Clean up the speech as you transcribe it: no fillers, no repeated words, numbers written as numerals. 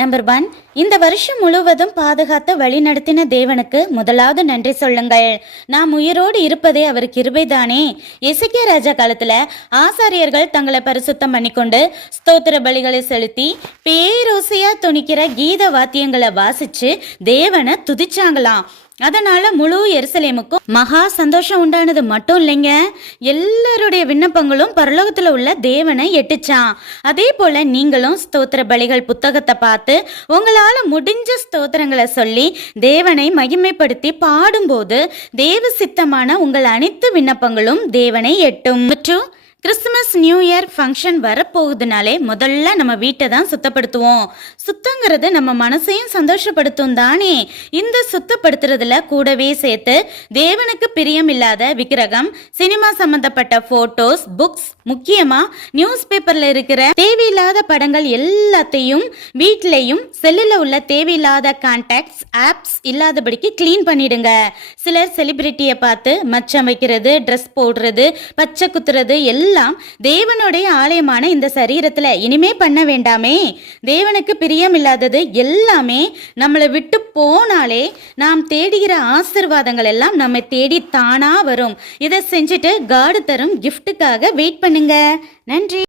Number 1, இந்த வருஷம் முழுவதும் பாதுகாத்து வழிநடத்தின தேவனுக்கு முதலாவது நன்றி சொல்லுங்கள். நாம் உயிரோடு இருப்பதே அவர் கிருபைதானே. எசேக்கியா ராஜா காலத்துல ஆசாரியர்கள் தங்களை பரிசுத்தம் பண்ணிக்கொண்டு ஸ்தோத்திர பலிகளை செலுத்தி பேரோசையா துணிக்கிற கீத வாத்தியங்களை வாசிச்சு தேவனை துதிச்சாங்களாம். அதனால முழு எருசலேமுக்கும் மகா சந்தோஷம் உண்டானது மட்டும் இல்லைங்க, எல்லாருடைய விண்ணப்பங்களும் பரலோகத்துல உள்ள தேவனை எட்டுச்சான். அதே போல நீங்களும் ஸ்தோத்திர பலிகள் புத்தகத்தை பார்த்து உங்களால முடிஞ்ச ஸ்தோத்திரங்களை சொல்லி தேவனை மகிமைப்படுத்தி பாடும்போது தேவ சித்தமான உங்கள் அனைத்து விண்ணப்பங்களும் தேவனை எட்டும். மற்றும் கிறிஸ்துமஸ் நியூ இயர் ஃபங்க்ஷன் வரப்போகுதுனாலே முதல்ல நம்ம வீட்டை தான் சுத்தப்படுத்துவோம். சுத்தங்கிறது நம்ம மனசையும் சந்தோஷப்படுத்தும் தானே. இந்த சுத்தப்படுத்துறதுல கூடவே சேர்த்து தேவனுக்கு பிரியம் இல்லாத விக்கிரகம், சினிமா சம்பந்தப்பட்ட போட்டோஸ், புக்ஸ், முக்கியமா நியூஸ் பேப்பர்ல இருக்கிற தேவையில்லாத படங்கள் எல்லாத்தையும் வீட்லையும் செல்லுல உள்ள தேவையில்லாத கான்டாக்ட்ஸ், ஆப்ஸ் இல்லாதபடிக்கு கிளீன் பண்ணிடுங்க. சிலர் செலிபிரிட்டியை பார்த்து மச்சம் வைக்கிறது, ட்ரெஸ் போடுறது, பச்சை குத்துறது எல்லாம் தேவனுடைய ஆலயமான இந்த சரீரத்துல இனிமே பண்ண வேண்டாமே. தேவனுக்கு பிரியம் இல்லாதது எல்லாமே நம்மளை விட்டு போனாலே நாம் தேடுகிற ஆசீர்வாதங்கள் எல்லாம் நம்மை தேடி தானா வரும். இதை செஞ்சுட்டு காடு தரும் கிஃப்ட்டுக்காக வெயிட் பண்ணுங்க. நன்றி.